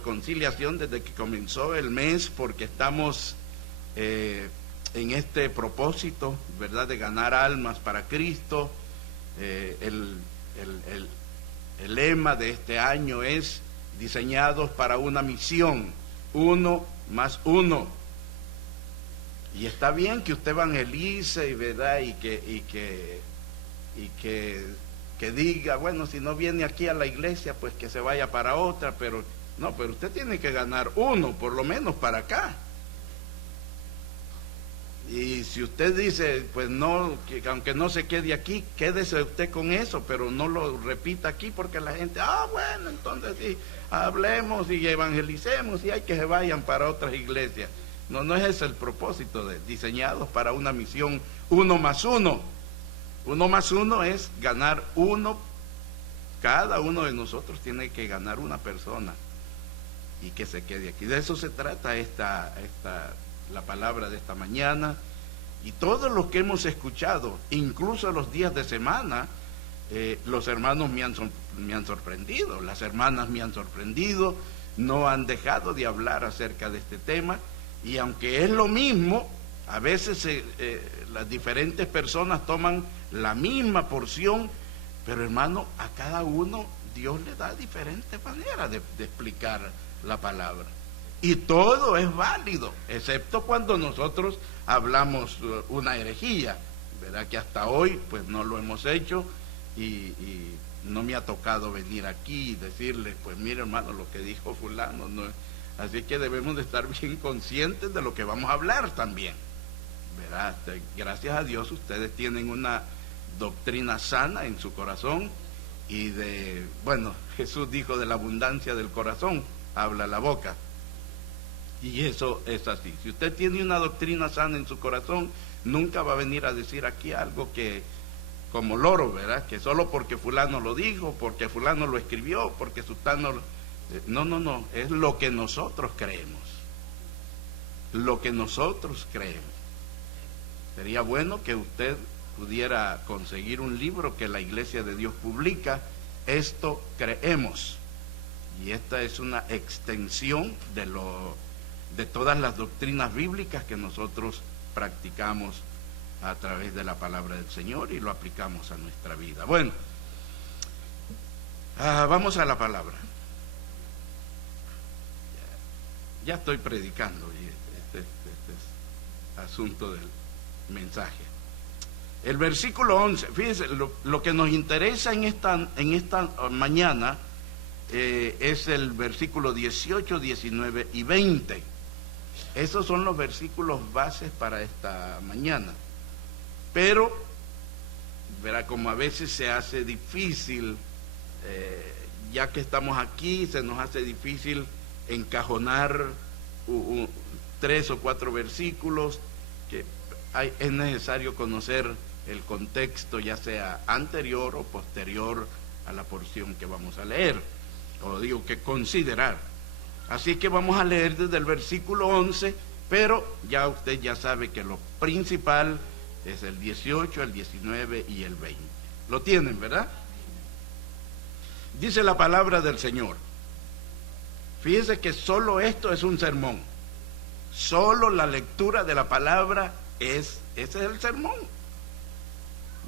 Conciliación desde que comenzó el mes, porque estamos en este propósito, ¿verdad?, de ganar almas para Cristo. El lema de este año es diseñados para una misión, 1 más 1. Y está bien que usted evangelice, ¿verdad?, y que diga, bueno, si no viene aquí a la iglesia, pues que se vaya para otra, pero usted tiene que ganar uno, por lo menos para acá. Y si usted dice, pues no, que aunque no se quede aquí, quédese usted con eso, pero no lo repita aquí, porque la gente, bueno, entonces sí, hablemos y evangelicemos y hay que se vayan para otras iglesias. No es ese el propósito de diseñados para una misión 1 más 1. 1 más 1 es ganar uno. Cada uno de nosotros tiene que ganar una persona y que se quede aquí. De eso se trata la palabra de esta mañana. Y todos los que hemos escuchado, incluso los días de semana, los hermanos me han sorprendido, las hermanas me han sorprendido, no han dejado de hablar acerca de este tema. Y aunque es lo mismo, a veces las diferentes personas toman la misma porción, pero hermano, a cada uno Dios le da diferentes maneras de explicar la palabra. Y todo es válido, excepto cuando nosotros hablamos una herejía, ¿verdad? Que hasta hoy pues no lo hemos hecho y no me ha tocado venir aquí y decirles, pues mire hermano, lo que dijo fulano, no. Así que debemos de estar bien conscientes de lo que vamos a hablar también, ¿verdad? Gracias a Dios ustedes tienen una doctrina sana en su corazón y Jesús dijo, de la abundancia del corazón habla la boca. Y eso es así. Si usted tiene una doctrina sana en su corazón, nunca va a venir a decir aquí algo que, como loro, ¿verdad?, que solo porque fulano lo dijo, porque fulano lo escribió, porque sultano... No, es lo que nosotros creemos. Lo que nosotros creemos. Sería bueno que usted pudiera conseguir un libro que la Iglesia de Dios publica, Esto Creemos. Y esta es una extensión de todas las doctrinas bíblicas que nosotros practicamos a través de la palabra del Señor y lo aplicamos a nuestra vida. Bueno, vamos a la palabra. Ya estoy predicando y este es asunto del mensaje. El versículo 11, fíjense, lo que nos interesa en esta mañana es el versículo 18, 19 y 20. Esos son los versículos bases para esta mañana. Pero, verá, como a veces se hace difícil, ya que estamos aquí, se nos hace difícil encajonar 3 o 4 versículos, que es necesario conocer el contexto, ya sea anterior o posterior a la porción que vamos a leer, o digo que considerar. Así que vamos a leer desde el versículo 11, pero ya usted ya sabe que lo principal es el 18, el 19 y el 20. ¿Lo tienen, verdad? Dice la palabra del Señor. Fíjese que solo esto es un sermón. Solo la lectura de la palabra ese es el sermón.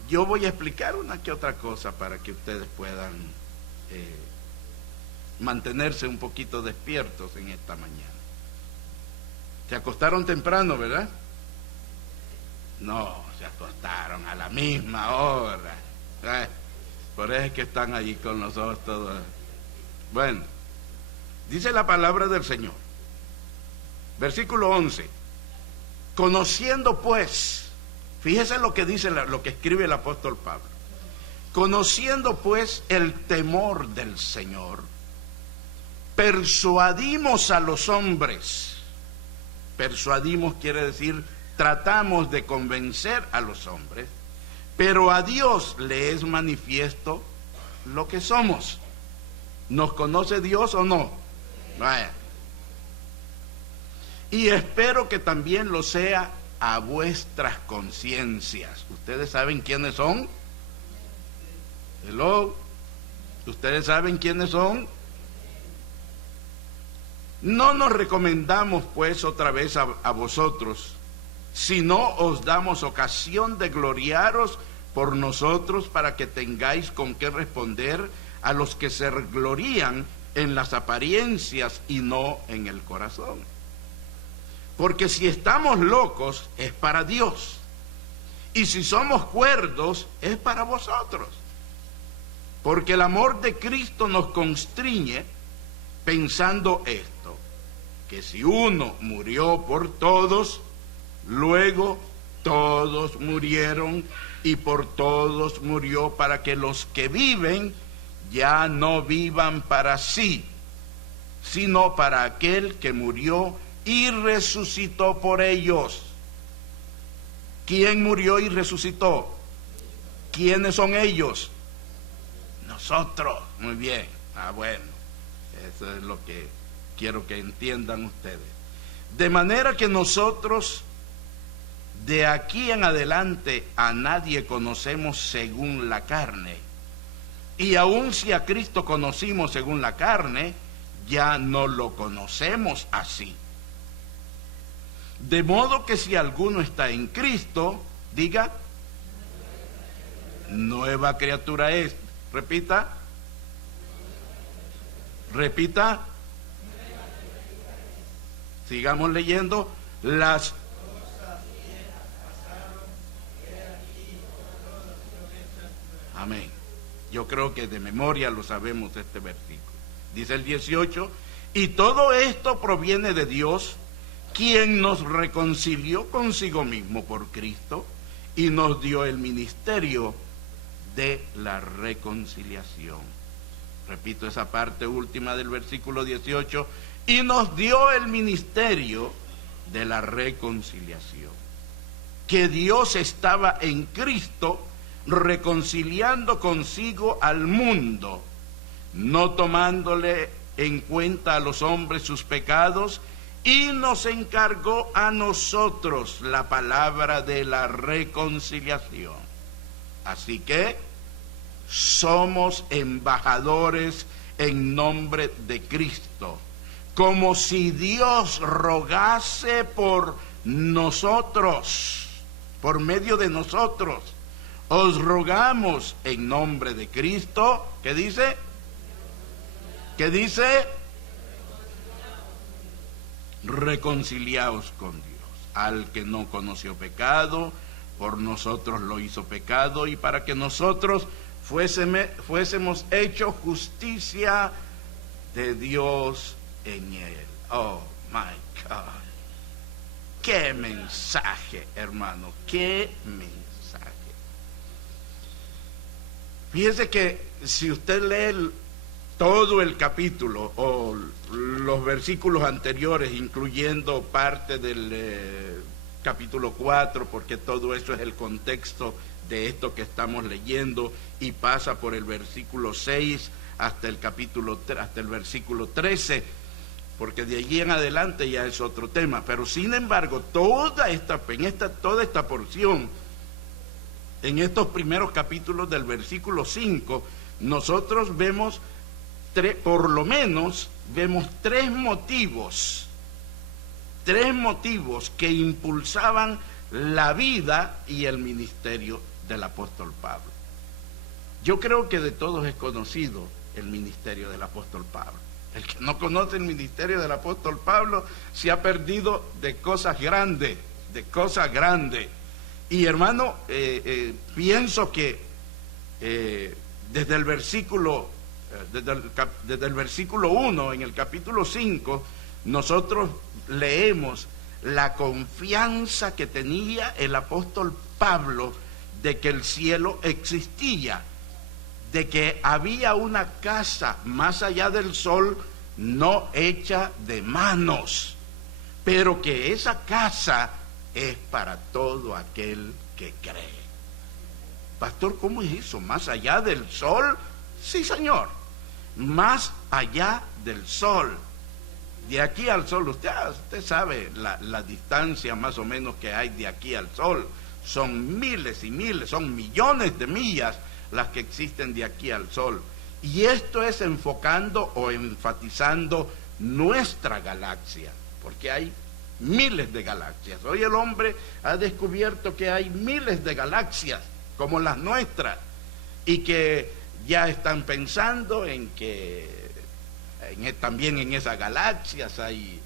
Yo voy a explicar una que otra cosa para que ustedes puedan mantenerse un poquito despiertos en esta mañana. Se acostaron temprano, ¿verdad? No, se acostaron a la misma hora. Por eso es que están allí con los ojos todos. Bueno, dice la palabra del Señor. Versículo 11. Conociendo pues, fíjese lo que dice, lo que escribe el apóstol Pablo. Conociendo pues el temor del Señor, persuadimos a los hombres. Persuadimos quiere decir, tratamos de convencer a los hombres, pero a Dios le es manifiesto lo que somos. ¿Nos conoce Dios o no? Vaya. Y espero que también lo sea a vuestras conciencias. ¿Ustedes saben quiénes son? Hello. ¿Ustedes saben quiénes son? No nos recomendamos pues otra vez a vosotros, sino os damos ocasión de gloriaros por nosotros, para que tengáis con qué responder a los que se glorían en las apariencias y no en el corazón. Porque si estamos locos es para Dios, y si somos cuerdos es para vosotros. Porque el amor de Cristo nos constriñe, pensando esto, que si uno murió por todos, luego todos murieron, y por todos murió, para que los que viven ya no vivan para sí, sino para aquel que murió y resucitó por ellos. ¿Quién murió y resucitó? ¿Quiénes son ellos? Nosotros. Muy bien. Bueno, eso es lo que quiero que entiendan ustedes. De manera que nosotros de aquí en adelante a nadie conocemos según la carne. Y aun si a Cristo conocimos según la carne, ya no lo conocemos así. De modo que si alguno está en Cristo, diga, nueva criatura es. Repita. Repita. Sigamos leyendo. Las amén. Yo creo que de memoria lo sabemos este versículo. Dice el 18, y todo esto proviene de Dios, quien nos reconcilió consigo mismo por Cristo y nos dio el ministerio de la reconciliación. Repito esa parte última del versículo 18, y nos dio el ministerio de la reconciliación. Que Dios estaba en Cristo reconciliando consigo al mundo, no tomándole en cuenta a los hombres sus pecados, y nos encargó a nosotros la palabra de la reconciliación. Así que somos embajadores en nombre de Cristo, como si Dios rogase por nosotros, por medio de nosotros. Os rogamos en nombre de Cristo, ¿qué dice? ¿Qué dice? Reconciliaos con Dios. Al que no conoció pecado, por nosotros lo hizo pecado, y para que nosotros fuésemos hechos justicia de Dios en él. Oh my God. Qué mensaje, hermano, qué mensaje. Fíjese que si usted lee todo el capítulo o los versículos anteriores, incluyendo parte del capítulo 4, porque todo eso es el contexto de esto que estamos leyendo, y pasa por el versículo 6 hasta el versículo 13, porque de allí en adelante ya es otro tema. Pero sin embargo, toda esta porción, en estos primeros capítulos del versículo 5, nosotros vemos por lo menos vemos tres motivos que impulsaban la vida y el ministerio del apóstol Pablo. Yo creo que de todos es conocido el ministerio del apóstol Pablo. El que no conoce el ministerio del apóstol Pablo se ha perdido de cosas grandes, Y hermano, pienso que desde el versículo 1, en el capítulo 5, nosotros leemos la confianza que tenía el apóstol Pablo de que el cielo existía, de que había una casa más allá del sol, no hecha de manos, pero que esa casa es para todo aquel que cree. Pastor, ¿cómo es eso? ¿Más allá del sol? Sí, señor, más allá del sol. De aquí al sol, usted sabe la distancia más o menos que hay de aquí al sol. Son miles y miles, son millones de millas las que existen de aquí al sol. Y esto es enfocando o enfatizando nuestra galaxia, porque hay miles de galaxias. Hoy el hombre ha descubierto que hay miles de galaxias como las nuestras, y que ya están pensando en que también en esas galaxias hay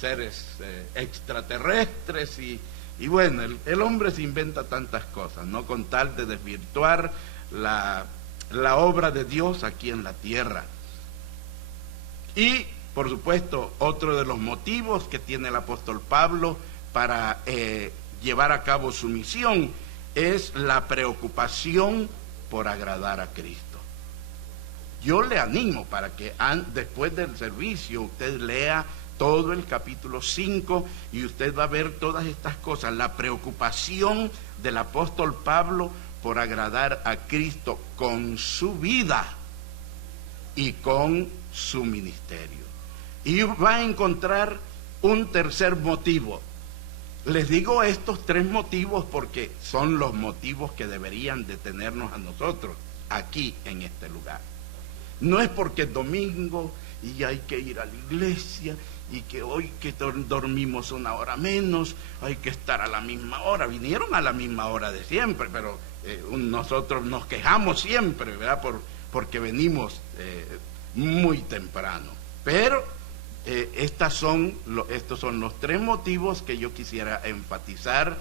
seres extraterrestres, y bueno, el hombre se inventa tantas cosas, ¿no? Con tal de desvirtuar la obra de Dios aquí en la tierra. Y por supuesto, otro de los motivos que tiene el apóstol Pablo para llevar a cabo su misión es la preocupación por agradar a Cristo. Yo le animo para que después del servicio usted lea todo el capítulo 5 y usted va a ver todas estas cosas, la preocupación del apóstol Pablo por agradar a Cristo con su vida y con su ministerio. Y va a encontrar un tercer motivo. Les digo estos tres motivos porque son los motivos que deberían detenernos a nosotros aquí en este lugar. No es porque es domingo y hay que ir a la iglesia, y que hoy que dormimos una hora menos, hay que estar a la misma hora. Vinieron a la misma hora de siempre, pero nosotros nos quejamos siempre, ¿verdad? Porque venimos muy temprano. Pero estos son los tres motivos que yo quisiera enfatizar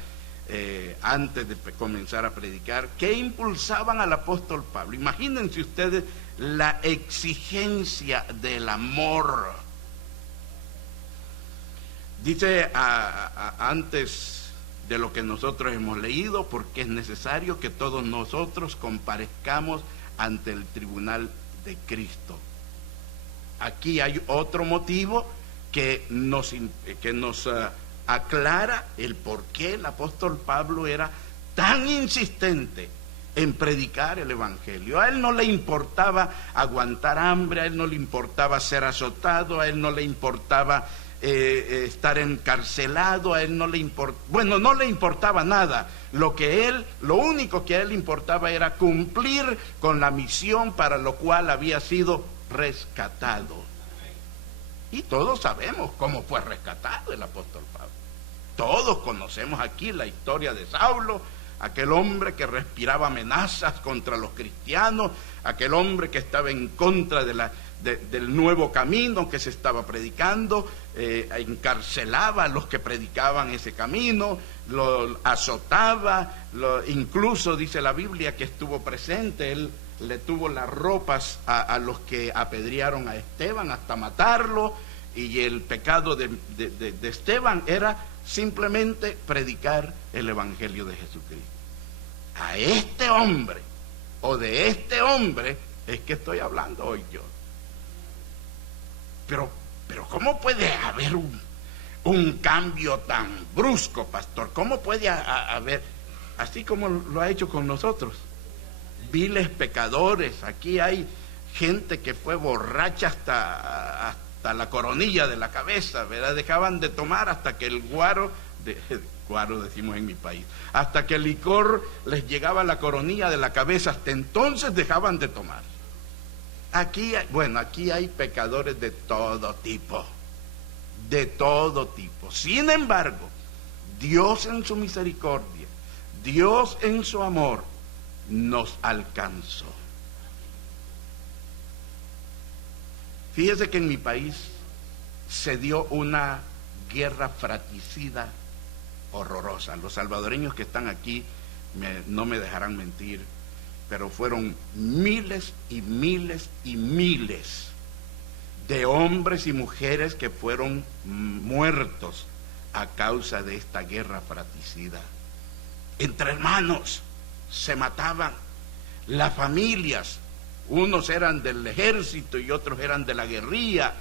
antes de comenzar a predicar, que impulsaban al apóstol Pablo. Imagínense ustedes la exigencia del amor. Dice antes de lo que nosotros hemos leído, porque es necesario que todos nosotros comparezcamos ante el tribunal de Cristo. Aquí hay otro motivo que nos aclara el por qué el apóstol Pablo era tan insistente en predicar el evangelio. A él no le importaba aguantar hambre, a él no le importaba ser azotado, a él no le importaba estar encarcelado, a él no le importaba nada. Lo único que a él le importaba era cumplir con la misión para lo cual había sido rescatado. Y todos sabemos cómo fue rescatado el apóstol Pablo. Todos conocemos aquí la historia de Saulo, aquel hombre que respiraba amenazas contra los cristianos, aquel hombre que estaba en contra del nuevo camino que se estaba predicando, encarcelaba a los que predicaban ese camino, lo azotaba, incluso dice la Biblia que estuvo presente, él le tuvo las ropas a los que apedrearon a Esteban hasta matarlo, y el pecado de Esteban era simplemente predicar el evangelio de Jesucristo. A este hombre, o de este hombre, es que estoy hablando hoy yo. Pero ¿cómo puede haber un cambio tan brusco, pastor? ¿Cómo puede haber, así como lo ha hecho con nosotros, viles pecadores? Aquí hay gente que fue borracha hasta la coronilla de la cabeza, ¿verdad? Dejaban de tomar hasta que el guaro decimos en mi país, hasta que el licor les llegaba a la coronilla de la cabeza, hasta entonces dejaban de tomar. Aquí hay pecadores de todo tipo, Sin embargo, Dios en su misericordia, Dios en su amor, nos alcanzó. Fíjese que en mi país se dio una guerra fratricida horrorosa. Los salvadoreños que están aquí no me dejarán mentir, pero fueron miles y miles y miles de hombres y mujeres que fueron muertos a causa de esta guerra fratricida. Entre hermanos se mataban, las familias, unos eran del ejército y otros eran de la guerrilla,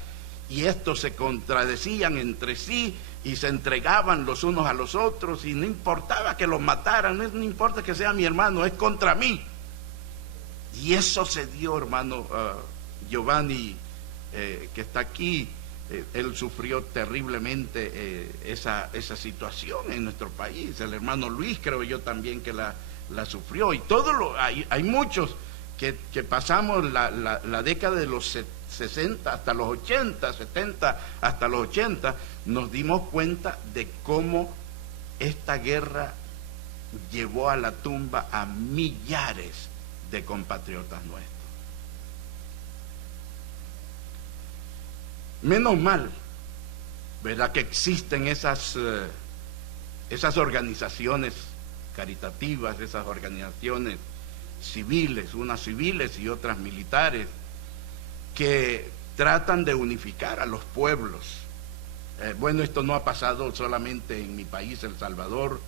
y estos se contradecían entre sí y se entregaban los unos a los otros, y no importaba que los mataran, no importa que sea mi hermano, es contra mí. Y eso se dio, hermano Giovanni, que está aquí, él sufrió terriblemente esa situación en nuestro país. El hermano Luis, creo yo también que la sufrió, y hay muchos que pasamos la década de los 60 hasta los 80, 70 hasta los 80, nos dimos cuenta de cómo esta guerra llevó a la tumba a millares de compatriotas nuestros. Menos mal, ¿verdad?, que existen esas organizaciones caritativas, esas organizaciones civiles, unas civiles y otras militares, que tratan de unificar a los pueblos. Bueno, esto no ha pasado solamente en mi país, El Salvador,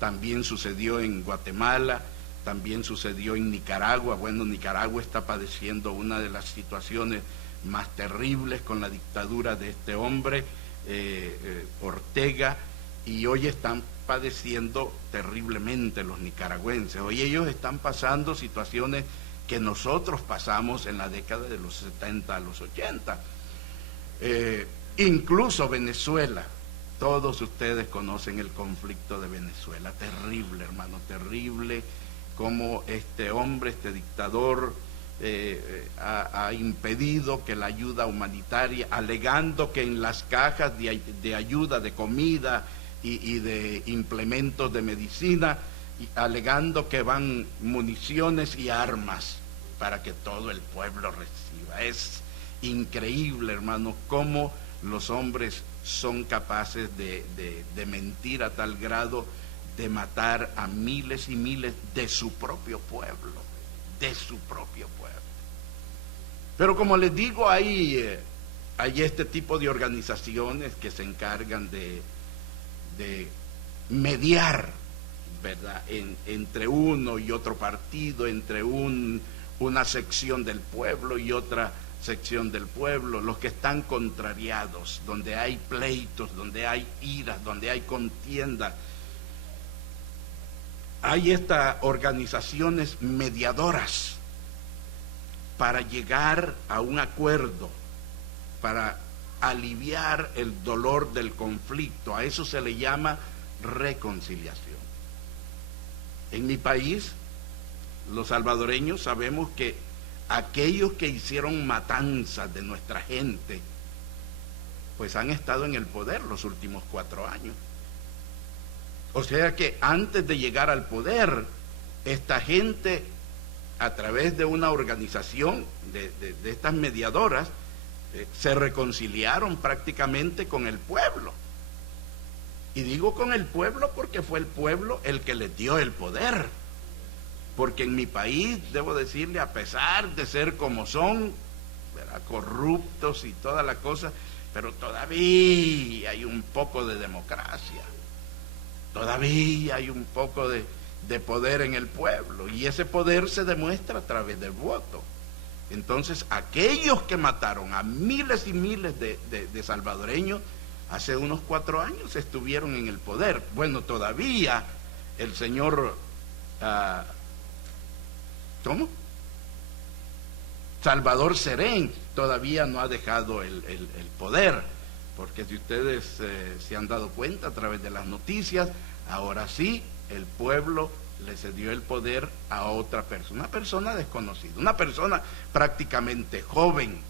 también sucedió en Guatemala, también sucedió en Nicaragua. Bueno, Nicaragua está padeciendo una de las situaciones más terribles con la dictadura de este hombre, Ortega, y hoy están padeciendo terriblemente los nicaragüenses. Hoy ellos están pasando situaciones que nosotros pasamos en la década de los 70 a los 80. Incluso Venezuela, todos ustedes conocen el conflicto de Venezuela, terrible, hermano, terrible, como este hombre, este dictador, ha impedido que la ayuda humanitaria, alegando que en las cajas de ayuda, de comida y de implementos de medicina, alegando que van municiones y armas para que todo el pueblo reciba. Es increíble, hermano, cómo los hombres son capaces de mentir a tal grado, de matar a miles y miles de su propio pueblo, de su propio pueblo. Pero como les digo, hay este tipo de organizaciones que se encargan de mediar, ¿verdad?, entre uno y otro partido, entre una sección del pueblo y otra sección del pueblo, los que están contrariados, donde hay pleitos, donde hay iras, donde hay contienda. Hay estas organizaciones mediadoras para llegar a un acuerdo, para aliviar el dolor del conflicto. A eso se le llama reconciliación. En mi país, los salvadoreños, sabemos que aquellos que hicieron matanzas de nuestra gente, pues han estado en el poder los últimos 4 años. O sea que antes de llegar al poder, esta gente, a través de una organización de estas mediadoras, se reconciliaron prácticamente con el pueblo. Y digo con el pueblo porque fue el pueblo el que les dio el poder. Porque en mi país, debo decirle, a pesar de ser como son, ¿verdad?, corruptos y toda la cosa, pero todavía hay un poco de democracia, todavía hay un poco de poder en el pueblo, y ese poder se demuestra a través del voto. Entonces, aquellos que mataron a miles y miles de salvadoreños, hace unos 4 años estuvieron en el poder. Bueno, todavía el señor... ¿cómo? Salvador Serén todavía no ha dejado el poder, porque si ustedes se han dado cuenta a través de las noticias, ahora sí, el pueblo le cedió el poder a otra persona, una persona desconocida, una persona prácticamente joven,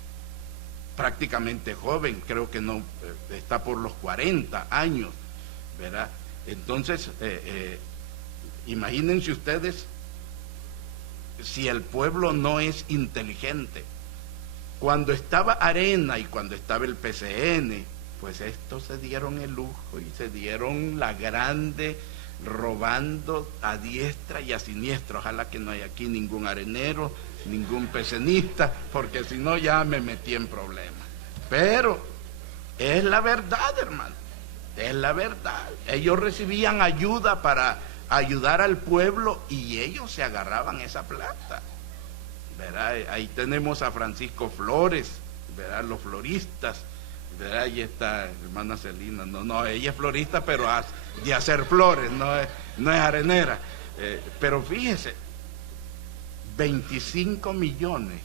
creo que no está por los 40 años, ¿verdad? Entonces, imagínense ustedes, si el pueblo no es inteligente. Cuando estaba Arena y cuando estaba el PCN, pues estos se dieron el lujo y se dieron la grande, robando a diestra y a siniestra. Ojalá que no haya aquí ningún arenero, ningún PCNista, porque si no ya me metí en problemas. Pero es la verdad, hermano, es la verdad. Ellos recibían ayuda para ayudar al pueblo y ellos se agarraban esa plata, ¿verdad? Ahí tenemos a Francisco Flores, ¿verdad?, los floristas, ¿verdad? Ahí está hermana Celina, no, ella es florista, pero de hacer flores, no es arenera, pero fíjese, 25 millones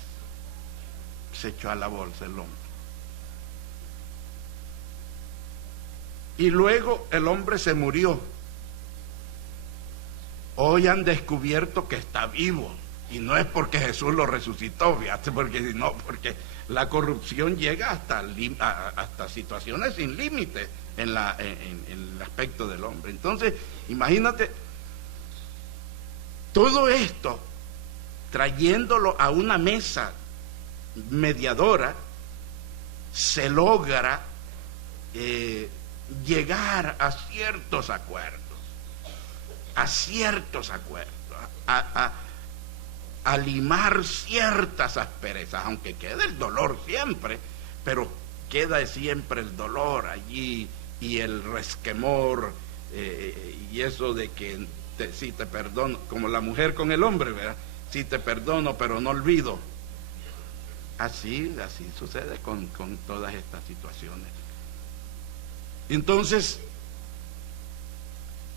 se echó a la bolsa el hombre. Y luego el hombre se murió. Hoy han descubierto que está vivo, Y no es porque Jesús lo resucitó, fíjate, porque la corrupción llega hasta situaciones sin límite en el aspecto del hombre. Entonces, imagínate, todo esto, trayéndolo a una mesa mediadora, se logra llegar a ciertos acuerdos, a limar ciertas asperezas, aunque quede el dolor siempre, pero queda siempre el dolor allí y el resquemor, y eso de que si te perdono, como la mujer con el hombre, ¿verdad? Si te perdono pero no olvido. Así sucede con todas estas situaciones. Entonces,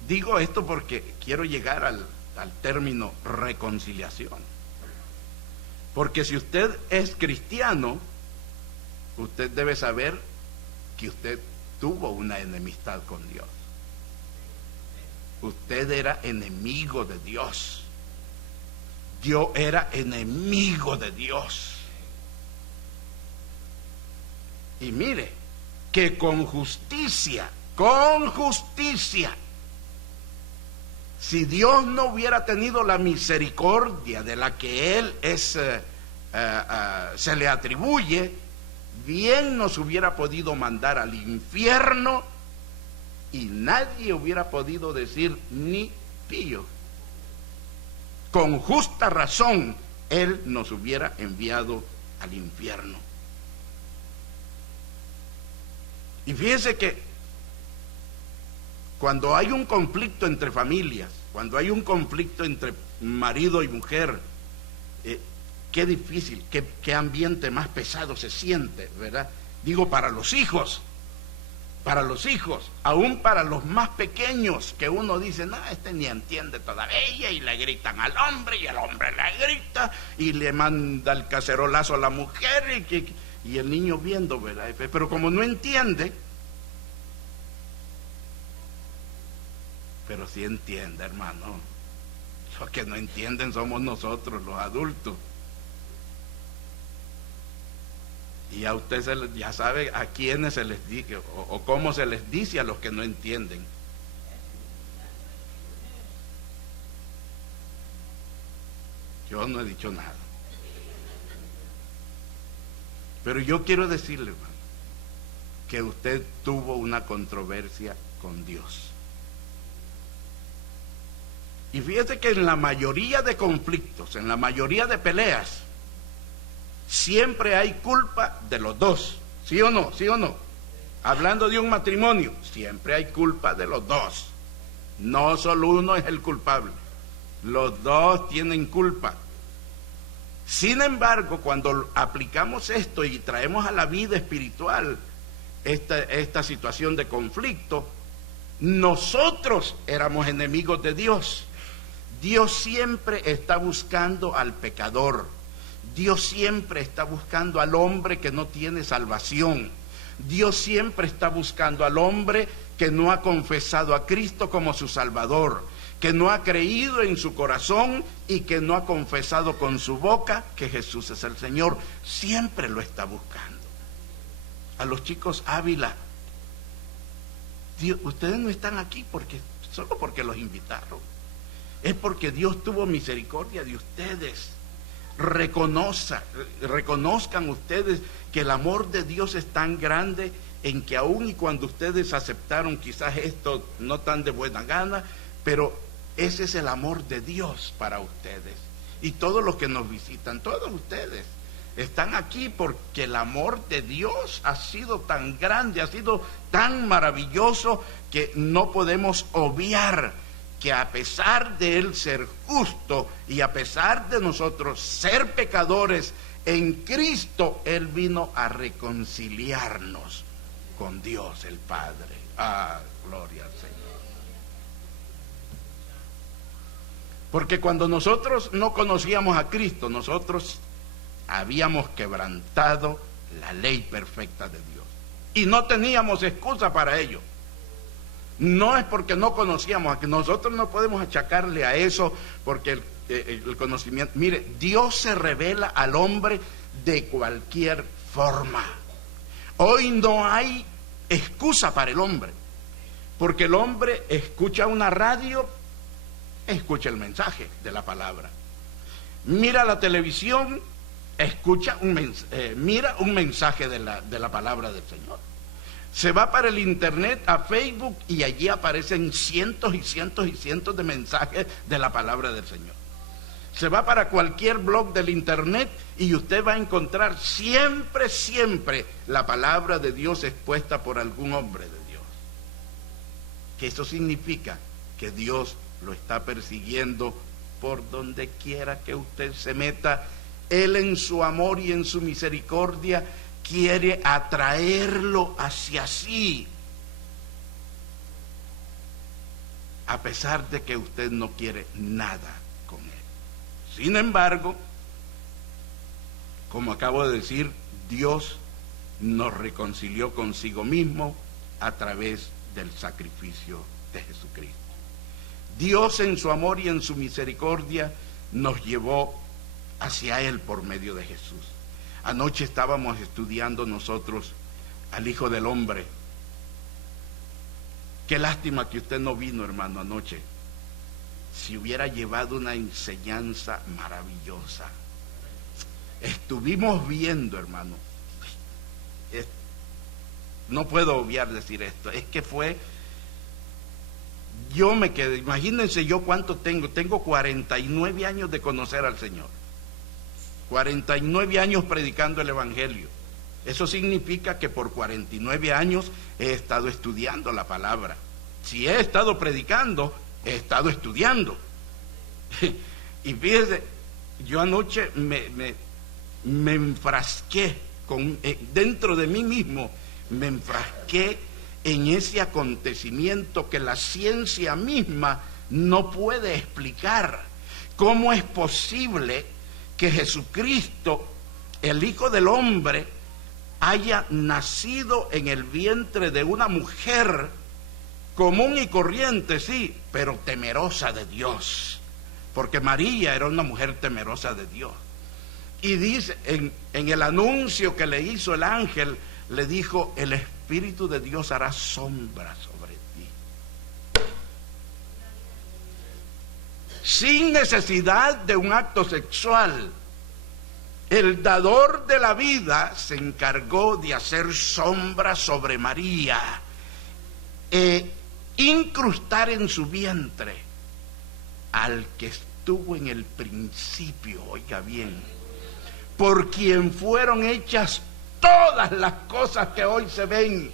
digo esto porque quiero llegar al término reconciliación. Porque si usted es cristiano, usted debe saber que usted tuvo una enemistad con Dios. Usted era enemigo de Dios. Yo era enemigo de Dios. Y mire, que con justicia, si Dios no hubiera tenido la misericordia de la que Él se le atribuye, bien nos hubiera podido mandar al infierno y nadie hubiera podido decir ni pío. Con justa razón, Él nos hubiera enviado al infierno. Y fíjense que cuando hay un conflicto entre familias, cuando hay un conflicto entre marido y mujer, qué difícil, qué ambiente más pesado se siente, ¿verdad? Digo, para los hijos, aún para los más pequeños, que uno dice, no, este ni entiende todavía, y le gritan al hombre, y el hombre le grita, y le manda el cacerolazo a la mujer, y el niño viendo, ¿verdad? Pero como no entiende, pero sí entiende, hermano. Los que no entienden somos nosotros, los adultos. Y a usted ya sabe a quiénes se les dice o cómo se les dice a los que no entienden. Yo no he dicho nada. Pero yo quiero decirle, hermano, que usted tuvo una controversia con Dios. Y fíjese que en la mayoría de conflictos, en la mayoría de peleas, siempre hay culpa de los dos. ¿Sí o no? ¿Sí o no? Hablando de un matrimonio, siempre hay culpa de los dos. No solo uno es el culpable. Los dos tienen culpa. Sin embargo, cuando aplicamos esto y traemos a la vida espiritual esta situación de conflicto, nosotros éramos enemigos de Dios. Dios siempre está buscando al pecador. Dios siempre está buscando al hombre que no tiene salvación. Dios siempre está buscando al hombre que no ha confesado a Cristo como su Salvador, que no ha creído en su corazón y que no ha confesado con su boca que Jesús es el Señor. Siempre lo está buscando. A los chicos Ávila, Dios, ustedes no están aquí solo porque los invitaron. Es porque Dios tuvo misericordia de ustedes. Reconozcan ustedes que el amor de Dios es tan grande en que aún y cuando ustedes aceptaron quizás esto no tan de buena gana, pero ese es el amor de Dios para ustedes. Y todos los que nos visitan, todos ustedes están aquí porque el amor de Dios ha sido tan grande, ha sido tan maravilloso que no podemos obviar que a pesar de Él ser justo y a pesar de nosotros ser pecadores, en Cristo Él vino a reconciliarnos con Dios el Padre. Ah, gloria al Señor. Porque cuando nosotros no conocíamos a Cristo, nosotros habíamos quebrantado la ley perfecta de Dios. Y no teníamos excusa para ello. No es porque no conocíamos, a que nosotros no podemos achacarle a eso, porque el conocimiento. Mire, Dios se revela al hombre de cualquier forma. Hoy no hay excusa para el hombre, porque el hombre escucha una radio, escucha el mensaje de la palabra. Mira la televisión, escucha mira un mensaje de la palabra del Señor. Se va para el internet, a Facebook, y allí aparecen cientos y cientos y cientos de mensajes de la palabra del Señor. Se va para cualquier blog del internet y usted va a encontrar siempre, siempre la palabra de Dios expuesta por algún hombre de Dios. Que eso significa que Dios lo está persiguiendo por donde quiera que usted se meta. Él, en su amor y en su misericordia, quiere atraerlo hacia sí, a pesar de que usted no quiere nada con él. Sin embargo, como acabo de decir, Dios nos reconcilió consigo mismo a través del sacrificio de Jesucristo. Dios, en su amor y en su misericordia, nos llevó hacia Él por medio de Jesús. Anoche estábamos estudiando nosotros al Hijo del Hombre. Qué lástima que usted no vino, hermano, anoche. Si hubiera llevado una enseñanza maravillosa. Estuvimos viendo, hermano. No puedo obviar decir esto. Es que fue... Yo me quedé, imagínense yo cuánto tengo. Tengo 49 años de conocer al Señor. 49 años predicando el Evangelio. Eso significa que por 49 años he estado estudiando la palabra. Si he estado predicando, he estado estudiando. Y fíjese, yo anoche me enfrasqué dentro de mí mismo, me enfrasqué en ese acontecimiento que la ciencia misma no puede explicar. ¿Cómo es posible que Jesucristo, el Hijo del Hombre, haya nacido en el vientre de una mujer común y corriente, sí, pero temerosa de Dios? Porque María era una mujer temerosa de Dios. Y dice, en el anuncio que le hizo el ángel, le dijo: el Espíritu de Dios hará sombra sobre ti. Sin necesidad de un acto sexual, el dador de la vida se encargó de hacer sombra sobre María e incrustar en su vientre al que estuvo en el principio, oiga bien, por quien fueron hechas todas las cosas que hoy se ven.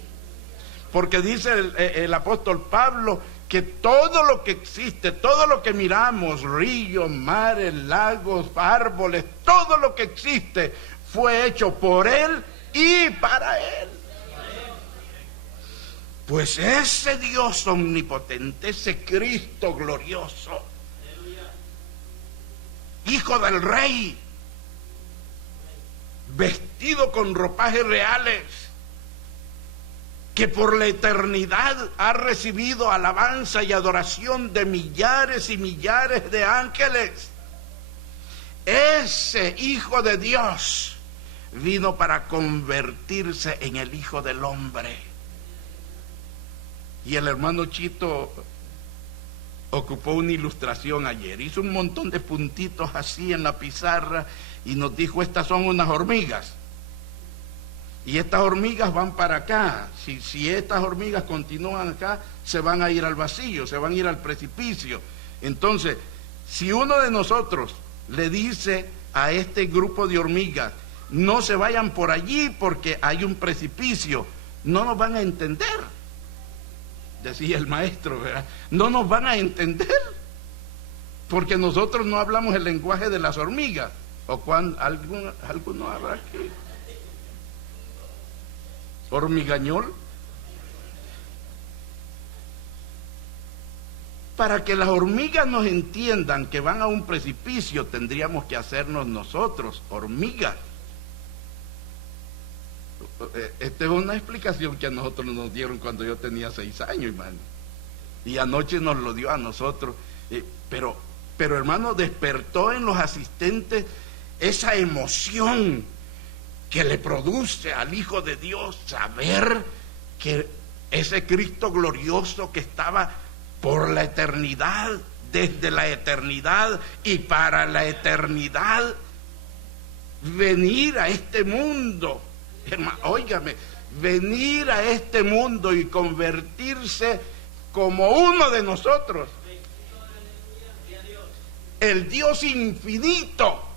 Porque dice el apóstol Pablo que todo lo que existe, todo lo que miramos, ríos, mares, lagos, árboles, todo lo que existe fue hecho por Él y para Él. Pues ese Dios omnipotente, ese Cristo glorioso, Hijo del Rey, vestido con ropajes reales, que por la eternidad ha recibido alabanza y adoración de millares y millares de ángeles. Ese Hijo de Dios vino para convertirse en el Hijo del Hombre. Y el hermano Chito ocupó una ilustración ayer, hizo un montón de puntitos así en la pizarra y nos dijo: estas son unas hormigas. Y estas hormigas van para acá. Si estas hormigas continúan acá, se van a ir al vacío, se van a ir al precipicio. Entonces, si uno de nosotros le dice a este grupo de hormigas: no se vayan por allí porque hay un precipicio, no nos van a entender. Decía el maestro, ¿verdad? No nos van a entender, porque nosotros no hablamos el lenguaje de las hormigas. ¿O alguno habrá que hormigañol? Para que las hormigas nos entiendan que van a un precipicio, tendríamos que hacernos nosotros hormigas. Esta es una explicación que a nosotros nos dieron cuando yo tenía 6 años, hermano. Y anoche nos lo dio a nosotros. Pero pero hermano, despertó en los asistentes esa emoción que le produce al Hijo de Dios saber que ese Cristo glorioso que estaba por la eternidad, desde la eternidad y para la eternidad, venir a este mundo, hermano, óigame, venir a este mundo y convertirse como uno de nosotros. El Dios infinito,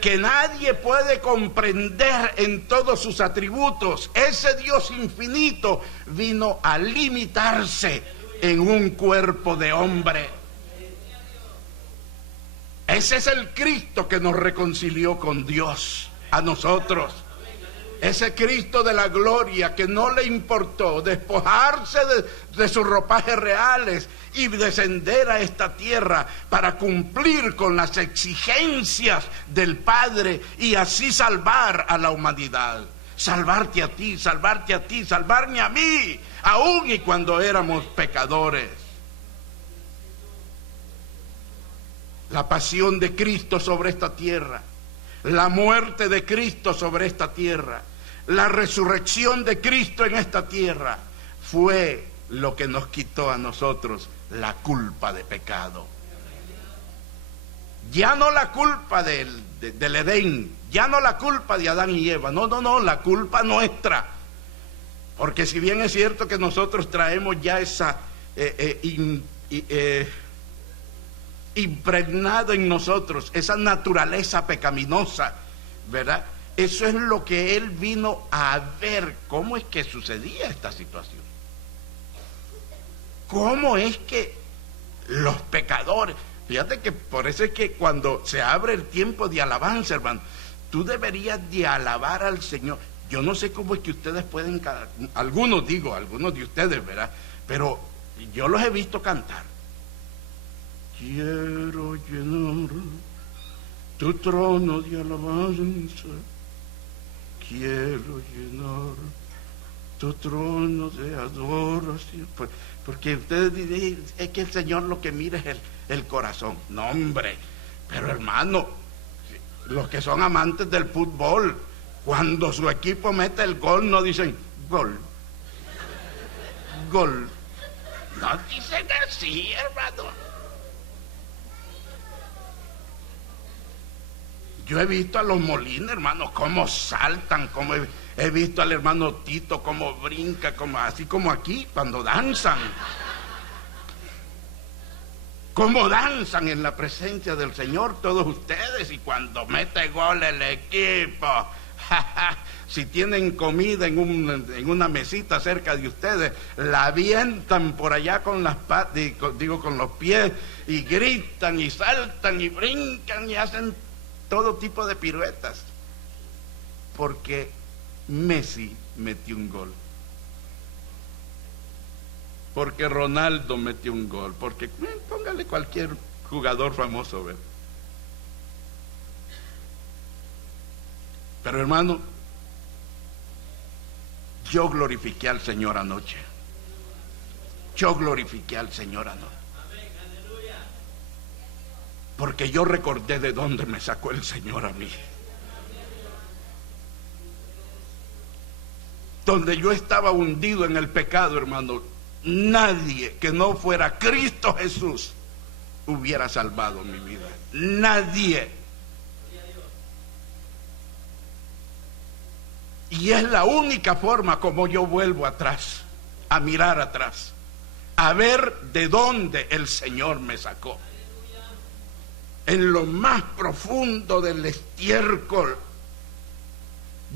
que nadie puede comprender en todos sus atributos, ese Dios infinito vino a limitarse en un cuerpo de hombre. Ese es el Cristo que nos reconcilió con Dios, a nosotros. Ese Cristo de la gloria que no le importó despojarse de sus ropajes reales y descender a esta tierra para cumplir con las exigencias del Padre y así salvar a la humanidad. Salvarte a ti, salvarte a ti, salvarme a mí, aún y cuando éramos pecadores. La pasión de Cristo sobre esta tierra, la muerte de Cristo sobre esta tierra, la resurrección de Cristo en esta tierra fue lo que nos quitó a nosotros la culpa de pecado. Ya no la culpa del Edén, ya no la culpa de Adán y Eva, no, la culpa nuestra. Porque si bien es cierto que nosotros traemos ya esa impregnado en nosotros, esa naturaleza pecaminosa, ¿verdad? Eso es lo que Él vino a ver, cómo es que sucedía esta situación. Cómo es que los pecadores, fíjate que por eso es que cuando se abre el tiempo de alabanza, hermano, tú deberías de alabar al Señor. Yo no sé cómo es que ustedes pueden, algunos de ustedes, ¿verdad? Pero yo los he visto cantar. Quiero llenar tu trono de alabanza, quiero llenar tu trono de adoración. Porque ustedes dicen, es que el Señor lo que mira es el corazón. No, hombre, pero hermano, los que son amantes del fútbol, cuando su equipo mete el gol, no dicen gol, gol. No dicen así, hermano. Yo he visto a los Molina, hermano, cómo saltan, como he visto al hermano Tito cómo brinca, así como aquí, cuando danzan. Cómo danzan en la presencia del Señor todos ustedes, y cuando mete gol el equipo, si tienen comida en una mesita cerca de ustedes, la avientan por allá con las patas, con los pies, y gritan y saltan y brincan y hacen todo tipo de piruetas, porque Messi metió un gol, porque Ronaldo metió un gol, porque póngale cualquier jugador famoso, ¿ver? Pero hermano, yo glorifiqué al Señor anoche. Yo glorifiqué al Señor anoche. Porque yo recordé de dónde me sacó el Señor a mí. Donde yo estaba hundido en el pecado, hermano, nadie que no fuera Cristo Jesús hubiera salvado mi vida. Nadie. Y es la única forma como yo vuelvo atrás, a mirar atrás, a ver de dónde el Señor me sacó. En lo más profundo del estiércol,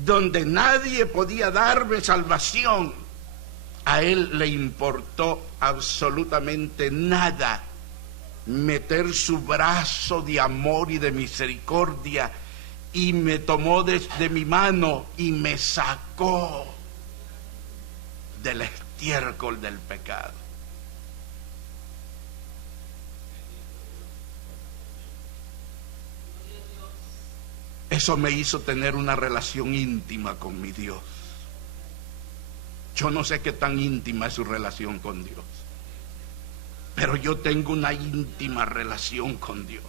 donde nadie podía darme salvación, a Él le importó absolutamente nada meter su brazo de amor y de misericordia, y me tomó desde mi mano y me sacó del estiércol del pecado. Eso me hizo tener una relación íntima con mi Dios. Yo no sé qué tan íntima es su relación con Dios, pero yo tengo una íntima relación con Dios.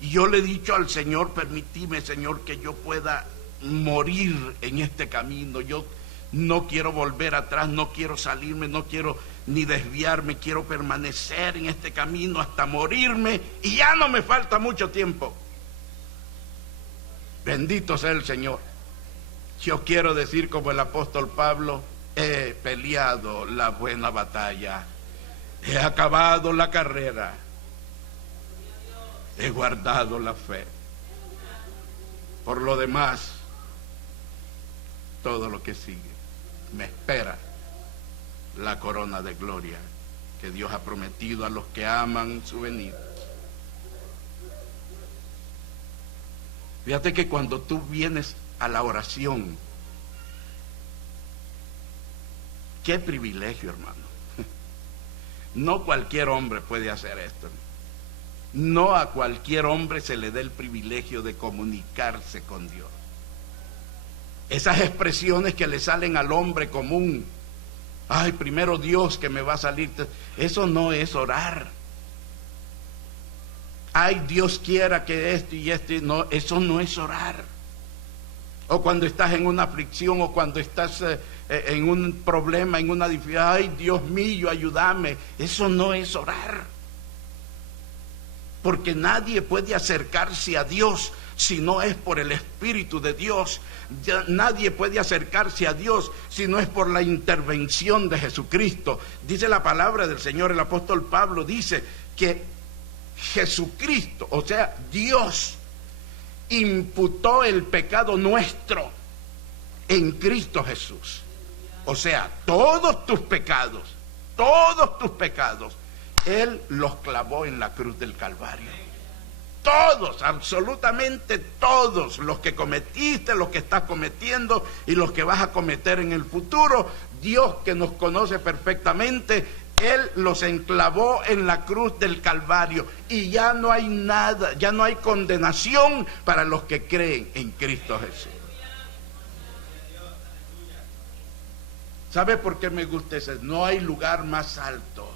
Y yo le he dicho al Señor, permíteme, Señor, que yo pueda morir en este camino. Yo no quiero volver atrás, no quiero salirme, no quiero ni desviarme, quiero permanecer en este camino hasta morirme, y ya no me falta mucho tiempo. Bendito sea el Señor. Yo quiero decir como el apóstol Pablo: he peleado la buena batalla, he acabado la carrera, he guardado la fe. Por lo demás, todo lo que sigue, me espera la corona de gloria que Dios ha prometido a los que aman su venida. Fíjate que cuando tú vienes a la oración, qué privilegio, hermano. No cualquier hombre puede hacer esto. No a cualquier hombre se le da el privilegio de comunicarse con Dios. Esas expresiones que le salen al hombre común: ay, primero Dios que me va a salir. Eso no es orar. Ay, Dios quiera que esto y esto. No, eso no es orar. O cuando estás en una aflicción, o cuando estás en un problema, en una dificultad: ay, Dios mío, ayúdame. Eso no es orar. Porque nadie puede acercarse a Dios si no es por el Espíritu de Dios. Nadie puede acercarse a Dios si no es por la intervención de Jesucristo. Dice la palabra del Señor, el apóstol Pablo dice que Jesucristo, o sea, Dios, imputó el pecado nuestro en Cristo Jesús. O sea, todos tus pecados, Él los clavó en la cruz del Calvario. Todos, absolutamente todos, los que cometiste, los que estás cometiendo y los que vas a cometer en el futuro, Dios, que nos conoce perfectamente, Él los enclavó en la cruz del Calvario, y ya no hay nada, ya no hay condenación para los que creen en Cristo Jesús. ¿Sabe por qué me gusta ese? No hay lugar más alto.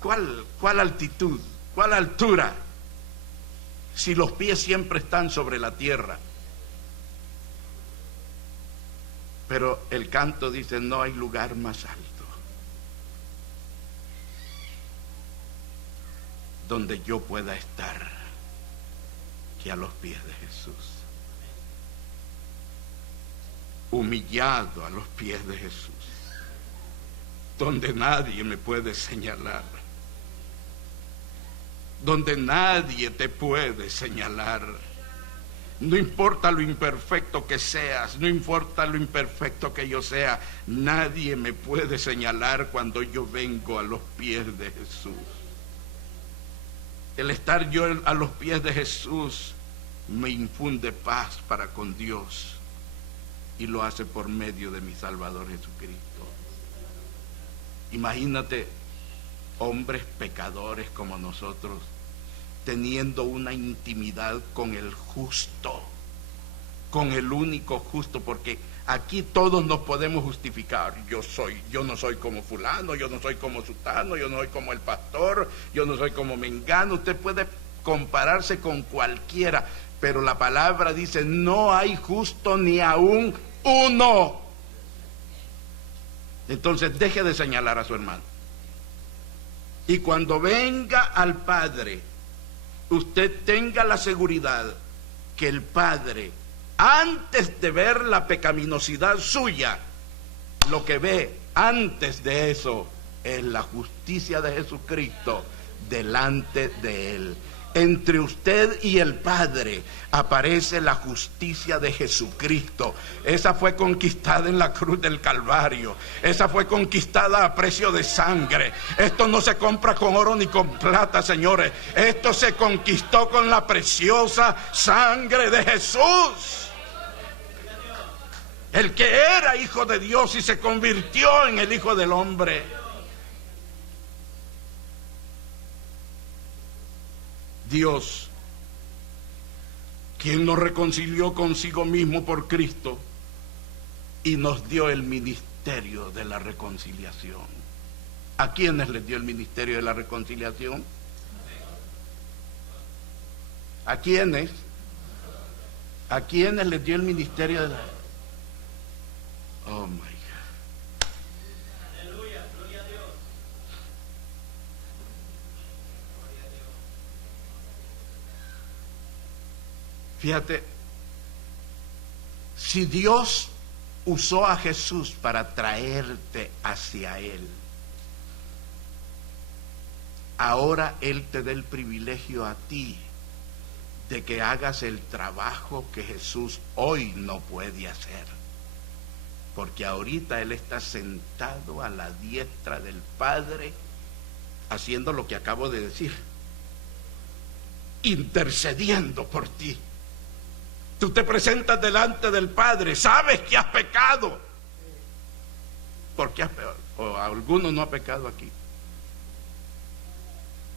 ¿Cuál altitud? ¿Cuál altura? Si los pies siempre están sobre la tierra. Pero el canto dice: no hay lugar más alto donde yo pueda estar que a los pies de Jesús. Humillado a los pies de Jesús, donde nadie me puede señalar, donde nadie te puede señalar. No importa lo imperfecto que seas, no importa lo imperfecto que yo sea, nadie me puede señalar cuando yo vengo a los pies de Jesús. El estar yo a los pies de Jesús me infunde paz para con Dios, y lo hace por medio de mi Salvador Jesucristo. Imagínate hombres pecadores como nosotros teniendo una intimidad con el justo, con el único justo, porque aquí todos nos podemos justificar. Yo no soy como fulano, yo no soy como sutano, yo no soy como el pastor, yo no soy como mengano. Usted puede compararse con cualquiera, pero la palabra dice: no hay justo ni aún uno. Entonces deje de señalar a su hermano, y cuando venga al Padre, usted tenga la seguridad que el Padre, antes de ver la pecaminosidad suya, lo que ve antes de eso es la justicia de Jesucristo delante de Él. Entre usted y el Padre aparece la justicia de Jesucristo. Esa fue conquistada en la cruz del Calvario. Esa fue conquistada a precio de sangre. Esto no se compra con oro ni con plata, señores. Esto se conquistó con la preciosa sangre de Jesús. El que era hijo de Dios y se convirtió en el Hijo del Hombre. Dios quien nos reconcilió consigo mismo por Cristo y nos dio el ministerio de la reconciliación. ¿A quiénes les dio el ministerio de la reconciliación? ¿A quiénes? ¿A quiénes les dio el ministerio de la... Oh my God. Aleluya, gloria a Dios. Fíjate, si Dios usó a Jesús para traerte hacia Él, ahora Él te da el privilegio a ti de que hagas el trabajo que Jesús hoy no puede hacer. Porque ahorita Él está sentado a la diestra del Padre, haciendo lo que acabo de decir, intercediendo por ti. Tú te presentas delante del Padre, sabes que has pecado. ¿Por qué has pecado? ¿O alguno no ha pecado aquí?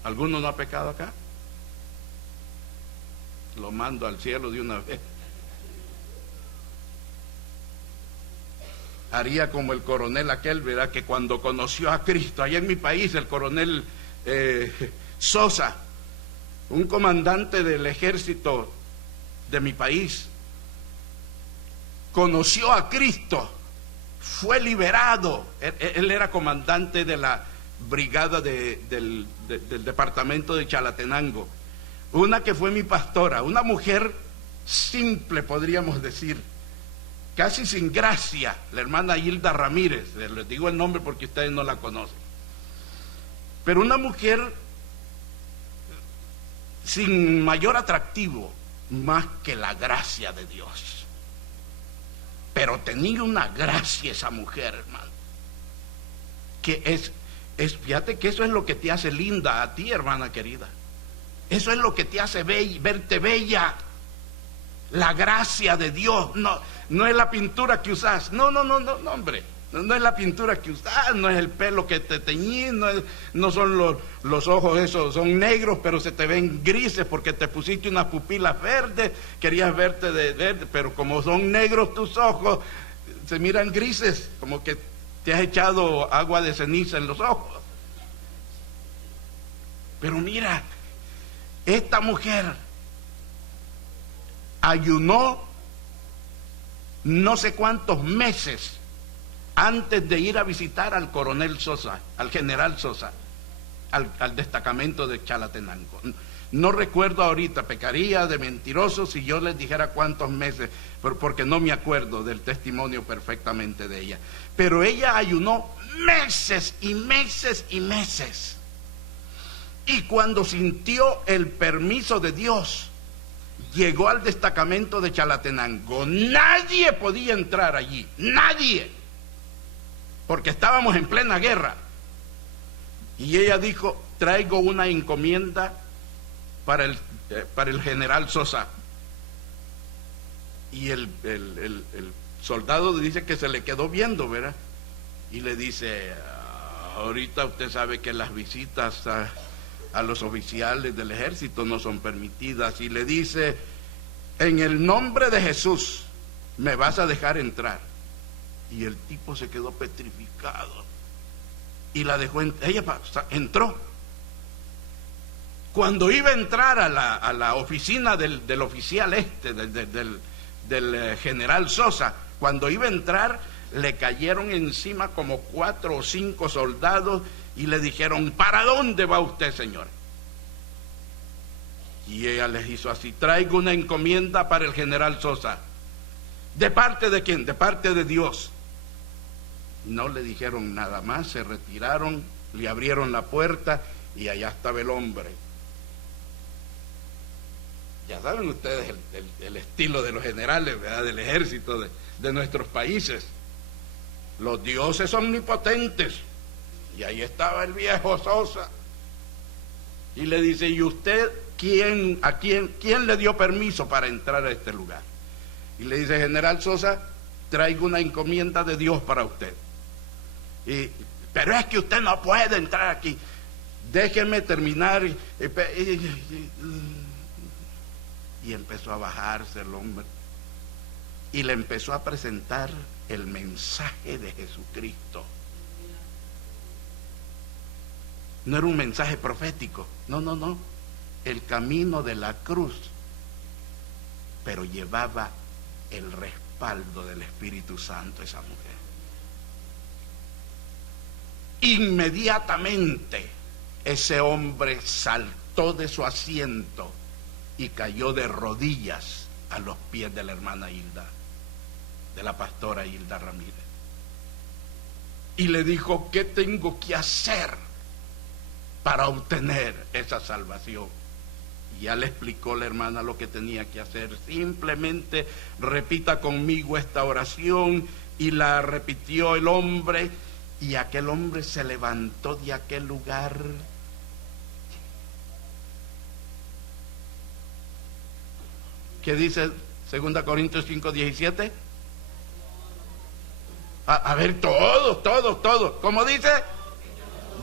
¿Alguno no ha pecado acá? Lo mando al cielo de una vez. Haría como el coronel aquel, ¿verdad? Que cuando conoció a Cristo, allá en mi país, el coronel Sosa, un comandante del ejército de mi país, conoció a Cristo, fue liberado. Él era comandante de la brigada del departamento de Chalatenango. Una que fue mi pastora, una mujer simple, podríamos decir, casi sin gracia, la hermana Hilda Ramírez, les digo el nombre porque ustedes no la conocen, pero una mujer sin mayor atractivo, más que la gracia de Dios. Pero tenía una gracia esa mujer, hermano, que fíjate que eso es lo que te hace linda a ti, hermana querida. Eso es lo que te hace verte bella. La gracia de Dios. No es la pintura que usas. No, hombre. No es la pintura que usas, no es el pelo que te teñís, no son los ojos esos, son negros, pero se te ven grises porque te pusiste unas pupilas verdes, querías verte de verde, pero como son negros tus ojos, se miran grises, como que te has echado agua de ceniza en los ojos. Pero mira, esta mujer ayunó no sé cuántos meses antes de ir a visitar al coronel Sosa, al general Sosa, al destacamento de Chalatenango. No recuerdo ahorita, pecaría de mentiroso si yo les dijera cuántos meses, porque no me acuerdo del testimonio perfectamente de ella. Pero ella ayunó meses y meses y meses. Y cuando sintió el permiso de Dios, llegó al destacamento de Chalatenango. Nadie podía entrar allí, nadie, porque estábamos en plena guerra. Y ella dijo: traigo una encomienda para el general Sosa. Y el soldado dice que se le quedó viendo, ¿verdad? Y le dice: ahorita usted sabe que las visitas a los oficiales del ejército no son permitidas. Y le dice: en el nombre de Jesús, ¿me vas a dejar entrar? Y el tipo se quedó petrificado y la dejó ella entró. Cuando iba a entrar a la oficina del oficial del general Sosa, cuando iba a entrar, le cayeron encima como 4 o 5 soldados y le dijeron: ¿para dónde va usted, señor? Y ella les hizo así: traigo una encomienda para el general Sosa. ¿De parte de quién? De parte de Dios. No le dijeron nada más, se retiraron, le abrieron la puerta y allá estaba el hombre. Ya saben ustedes el estilo de los generales, ¿verdad? Del ejército de nuestros países. Los dioses omnipotentes. Y ahí estaba el viejo Sosa. Y le dice: ¿y usted quién le dio permiso para entrar a este lugar? Y le dice: general Sosa, traigo una encomienda de Dios para usted. Pero es que usted no puede entrar aquí. Y empezó a bajarse el hombre y le empezó a presentar el mensaje de Jesucristo. No era un mensaje profético, no, el camino de la cruz, pero llevaba el respaldo del Espíritu Santo esa mujer. Inmediatamente ese hombre saltó de su asiento y cayó de rodillas a los pies de la hermana Hilda, de la pastora Hilda Ramírez, y le dijo: ¿qué tengo que hacer para obtener esa salvación? Y ya le explicó la hermana lo que tenía que hacer. Simplemente repita conmigo esta oración. Y la repitió el hombre, y aquel hombre se levantó de aquel lugar ¿qué dice 2 Corintios 5:17? A ver, todos. ¿Cómo dice?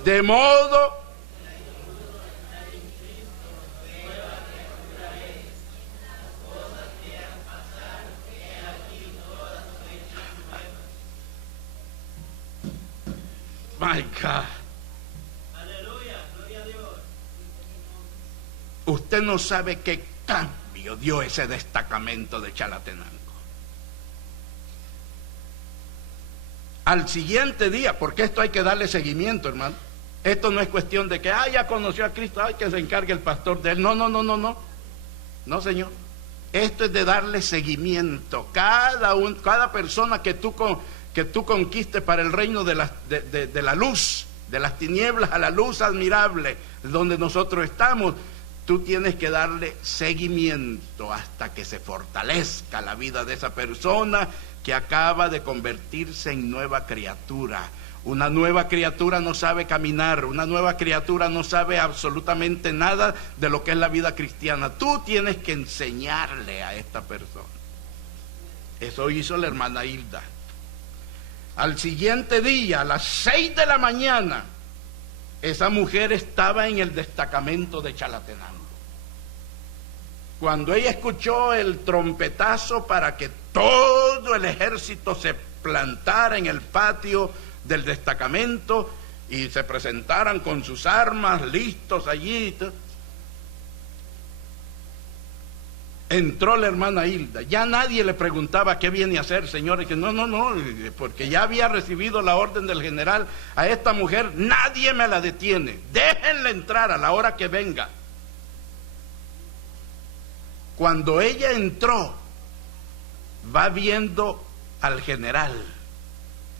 De modo my God. Usted no sabe qué cambio dio ese destacamento de Chalatenango. Al siguiente día, porque esto hay que darle seguimiento, hermano. Esto no es cuestión de que ya conoció a Cristo, hay que se encargue el pastor de él. No, señor. Esto es de darle seguimiento. Cada persona que tú conquistes para el reino de la luz, de las tinieblas a la luz admirable, donde nosotros estamos, tú tienes que darle seguimiento hasta que se fortalezca la vida de esa persona que acaba de convertirse en nueva criatura. Una nueva criatura no sabe caminar, una nueva criatura no sabe absolutamente nada de lo que es la vida cristiana. Tú tienes que enseñarle a esta persona. Eso hizo la hermana Hilda. Al siguiente día, a las 6 de la mañana, esa mujer estaba en el destacamento de Chalatenango. Cuando ella escuchó el trompetazo para que todo el ejército se plantara en el patio del destacamento y se presentaran con sus armas listos allí, entró la hermana Hilda. Ya nadie le preguntaba qué viene a hacer, señores, que no, porque ya había recibido la orden del general. A esta mujer nadie me la detiene, déjenla entrar a la hora que venga. Cuando ella entró, va viendo al general,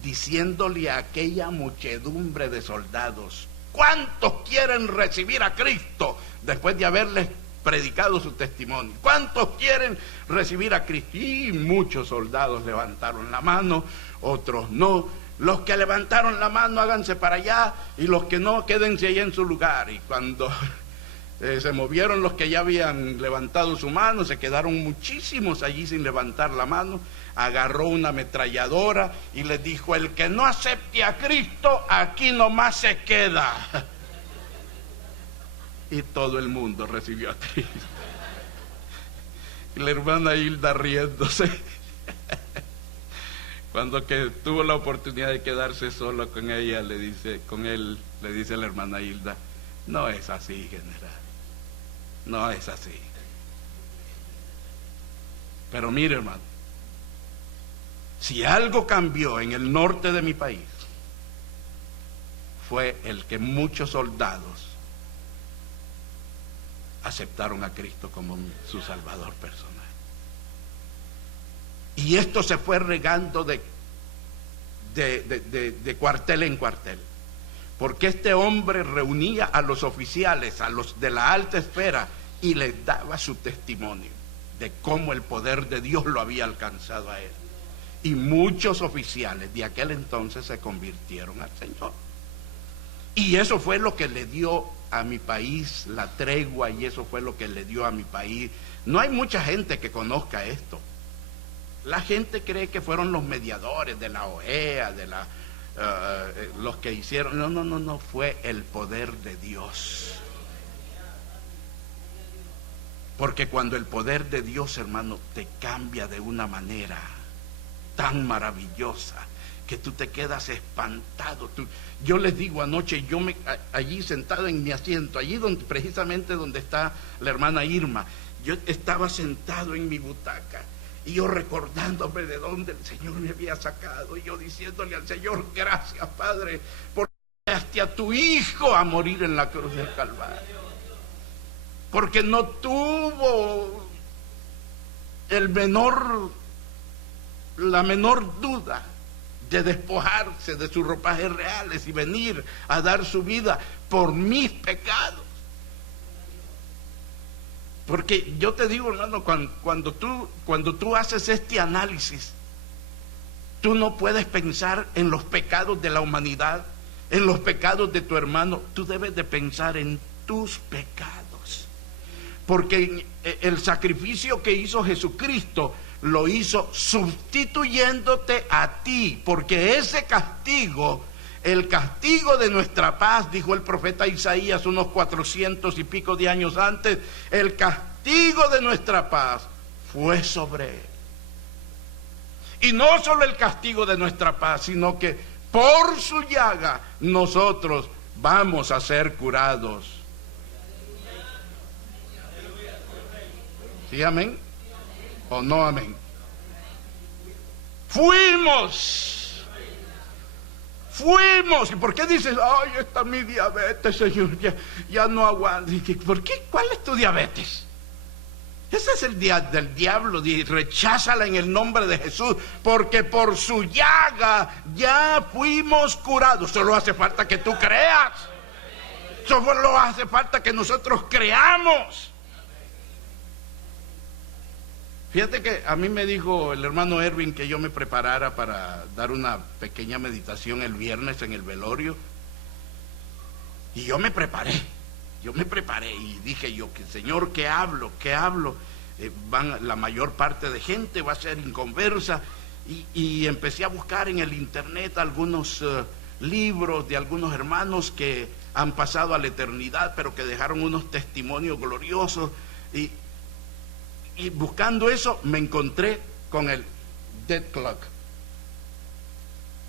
diciéndole a aquella muchedumbre de soldados: ¿cuántos quieren recibir a Cristo después de haberles predicado su testimonio? ¿Cuántos quieren recibir a Cristo? Y muchos soldados levantaron la mano, otros no. Los que levantaron la mano, háganse para allá, y los que no, quédense ahí en su lugar. Y cuando se movieron los que ya habían levantado su mano, se quedaron muchísimos allí sin levantar la mano. Agarró una ametralladora y les dijo: el que no acepte a Cristo, aquí nomás se queda. Y todo el mundo recibió a Cristo. Y la hermana Hilda riéndose. Cuando que tuvo la oportunidad de quedarse sola con ella, le dice la hermana Hilda: no es así, general. No es así. Pero mire, hermano, si algo cambió en el norte de mi país, fue el que muchos soldados aceptaron a Cristo como su Salvador personal. Y esto se fue regando de cuartel en cuartel, porque este hombre reunía a los oficiales, a los de la alta esfera, y les daba su testimonio de cómo el poder de Dios lo había alcanzado a él. Y muchos oficiales de aquel entonces se convirtieron al Señor. Y eso fue lo que le dio a mi país la tregua, y eso fue lo que le dio a mi país. No hay mucha gente que conozca esto. La gente cree que fueron los mediadores de la OEA, los que hicieron. No, fue el poder de Dios. Porque cuando el poder de Dios, hermano, te cambia de una manera tan maravillosa que tú te quedas espantado. Yo les digo, anoche allí sentado en mi asiento, allí precisamente donde está la hermana Irma, yo estaba sentado en mi butaca y yo recordándome de dónde el Señor me había sacado, y yo diciéndole al Señor: gracias, Padre, porque enviaste a tu Hijo a morir en la cruz del Calvario, porque no tuvo la menor duda de despojarse de sus ropajes reales y venir a dar su vida por mis pecados. Porque yo te digo, hermano, cuando tú haces este análisis, tú no puedes pensar en los pecados de la humanidad, en los pecados de tu hermano. Tú debes de pensar en tus pecados, porque el sacrificio que hizo Jesucristo lo hizo sustituyéndote a ti, porque ese castigo, el castigo de nuestra paz, dijo el profeta Isaías unos 400 y pico de años antes, el castigo de nuestra paz fue sobre él. Y no solo el castigo de nuestra paz, sino que por su llaga nosotros vamos a ser curados. ¿Sí, amén? ¿O no, amén? Fuimos. ¿Y por qué dices: ay, está mi diabetes, Señor, ya no aguanto? ¿Por qué? ¿Cuál es tu diabetes? Ese es el día del diablo. Recházala en el nombre de Jesús, porque por su llaga ya fuimos curados. Solo hace falta que tú creas. Solo hace falta que nosotros creamos. Fíjate que a mí me dijo el hermano Erwin que yo me preparara para dar una pequeña meditación el viernes en el velorio. Y yo me preparé y dije yo: que Señor, ¿qué hablo? La mayor parte de gente va a ser inconversa. Y empecé a buscar en el internet algunos libros de algunos hermanos que han pasado a la eternidad, pero que dejaron unos testimonios gloriosos. Y buscando eso me encontré con el Death Clock.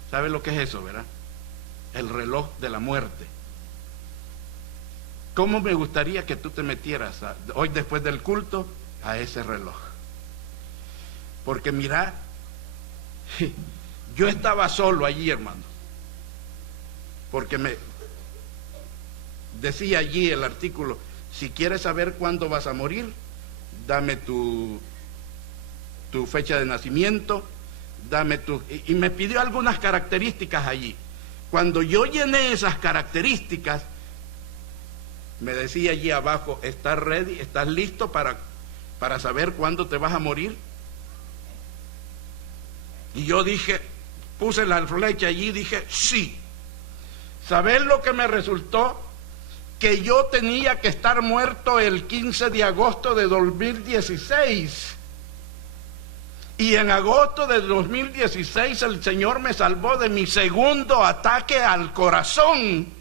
¿Sabe lo que es eso, verdad? El reloj de la muerte. ¿Cómo me gustaría que tú te metieras hoy después del culto a ese reloj? Porque mira, yo estaba solo allí, hermano, porque me decía allí el artículo: si quieres saber cuándo vas a morir, dame tu fecha de nacimiento, y me pidió algunas características allí. Cuando yo llené esas características, me decía allí abajo: ¿estás ready? ¿Estás listo para saber cuándo te vas a morir? Y yo dije, puse la flecha allí y dije: sí. ¿Sabes lo que me resultó? Que yo tenía que estar muerto el 15 de agosto de 2016. Y en agosto de 2016 el Señor me salvó de mi segundo ataque al corazón.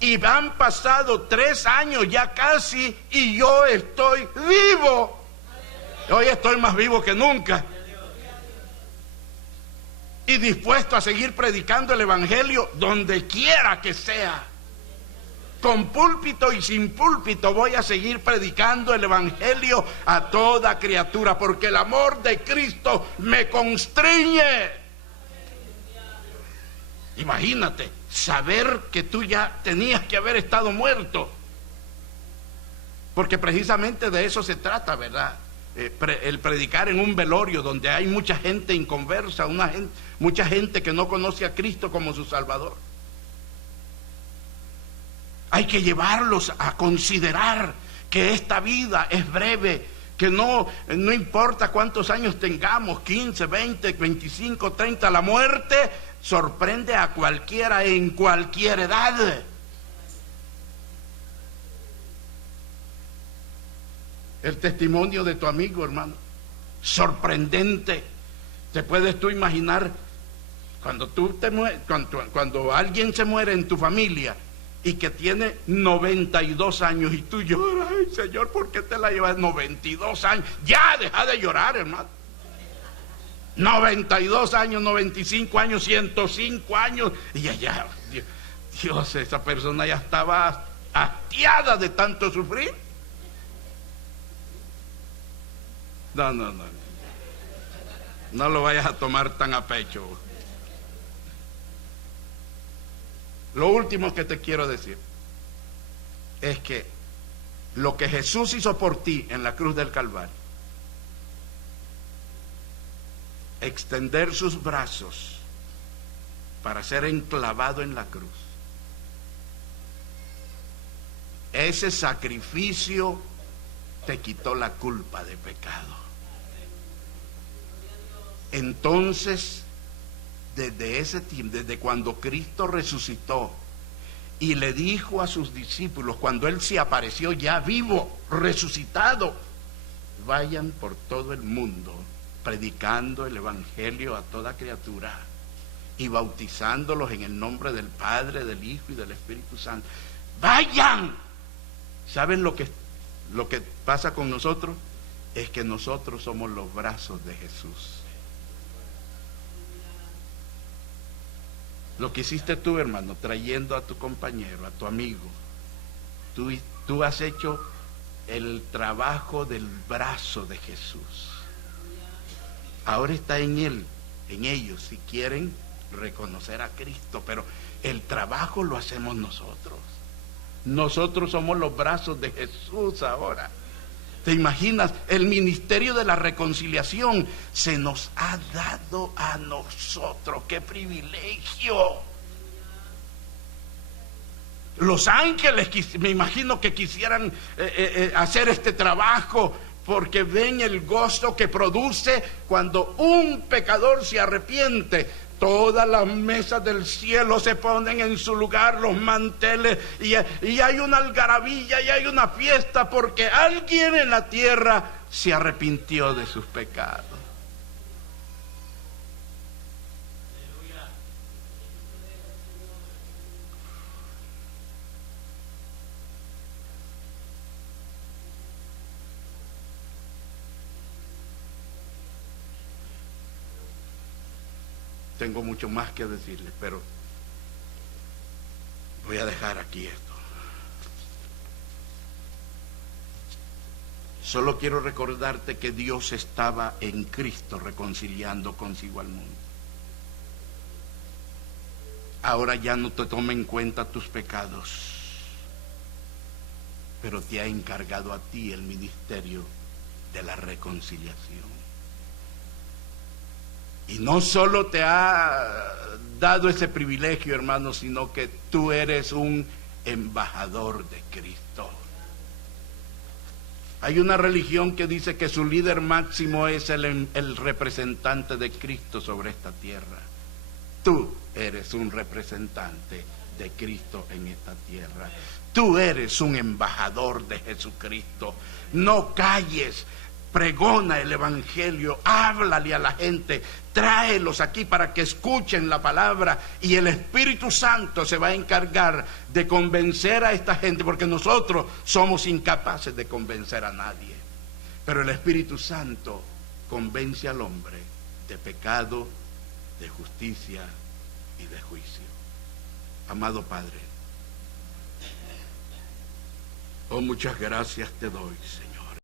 Y han pasado 3 años ya casi, y yo estoy vivo. Hoy estoy más vivo que nunca. Y dispuesto a seguir predicando el Evangelio donde quiera que sea. Con púlpito y sin púlpito voy a seguir predicando el Evangelio a toda criatura, porque el amor de Cristo me constriñe. Imagínate, saber que tú ya tenías que haber estado muerto, porque precisamente de eso se trata, ¿verdad? El predicar en un velorio donde hay mucha gente inconversa, mucha gente que no conoce a Cristo como su Salvador. Hay que llevarlos a considerar que esta vida es breve, que no importa cuántos años tengamos, 15, 20, 25, 30, la muerte sorprende a cualquiera en cualquier edad. El testimonio de tu amigo, hermano, sorprendente. ¿Te puedes tú imaginar cuando alguien se muere en tu familia y que tiene 92 años y tú lloras, ay Señor, ¿por qué te la llevas 92 años? Ya, deja de llorar, hermano. 92 años, 95 años, 105 años, y allá, Dios, esa persona ya estaba hastiada de tanto sufrir. No, no, no. No lo vayas a tomar tan a pecho. Lo último que te quiero decir es que lo que Jesús hizo por ti en la cruz del Calvario, extender sus brazos para ser enclavado en la cruz, ese sacrificio te quitó la culpa de pecado. Entonces, desde ese tiempo, desde cuando Cristo resucitó y le dijo a sus discípulos, cuando Él se apareció ya vivo, resucitado, vayan por todo el mundo predicando el Evangelio a toda criatura y bautizándolos en el nombre del Padre, del Hijo y del Espíritu Santo. ¡Vayan! ¿Saben lo que pasa con nosotros? Es que nosotros somos los brazos de Jesús. Lo que hiciste tú, hermano, trayendo a tu compañero, a tu amigo, tú has hecho el trabajo del brazo de Jesús. Ahora está en él, en ellos, si quieren reconocer a Cristo, pero el trabajo lo hacemos nosotros. Nosotros somos los brazos de Jesús ahora. ¿Te imaginas? El ministerio de la reconciliación se nos ha dado a nosotros. ¡Qué privilegio! Los ángeles, me imagino que quisieran hacer este trabajo, porque ven el gozo que produce cuando un pecador se arrepiente. Todas las mesas del cielo se ponen en su lugar, los manteles, y hay una algarabía y hay una fiesta porque alguien en la tierra se arrepintió de sus pecados. Tengo mucho más que decirles, pero voy a dejar aquí esto. Solo quiero recordarte que Dios estaba en Cristo reconciliando consigo al mundo. Ahora ya no te toma en cuenta tus pecados, pero te ha encargado a ti el ministerio de la reconciliación. Y no solo te ha dado ese privilegio, hermano, sino que tú eres un embajador de Cristo. Hay una religión que dice que su líder máximo es el representante de Cristo sobre esta tierra. Tú eres un representante de Cristo en esta tierra. Tú eres un embajador de Jesucristo. No calles. Pregona el Evangelio, háblale a la gente, tráelos aquí para que escuchen la palabra, y el Espíritu Santo se va a encargar de convencer a esta gente, porque nosotros somos incapaces de convencer a nadie, pero el Espíritu Santo convence al hombre de pecado, de justicia y de juicio. Amado Padre, oh, muchas gracias te doy, Señor.